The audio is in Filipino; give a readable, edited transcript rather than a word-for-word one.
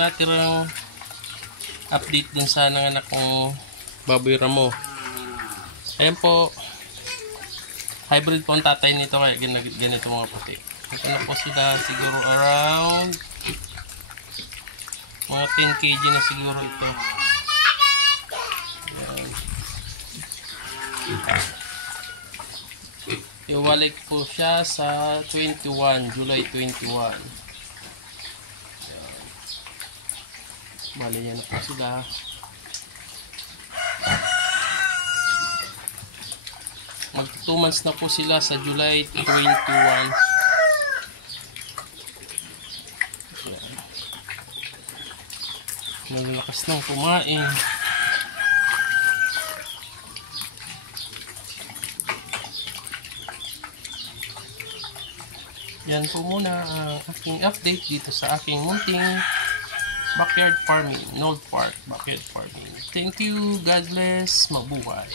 natirang update dun sa nanganak kong baboy ramo. Ayan po, hybrid po ang tatay nito, kaya ganito mga puti. Ito na po sila, siguro around mga 10 kg na siguro ito. Iwalik po siya sa 21, July 21. Mali yan na po sila. Mag 2 months na po sila sa July 21. Nalakas nang kumain. Yan po muna ang aking update dito sa aking munting backyard farming, Node Park backyard farming. Thank you, God bless, mabuhay.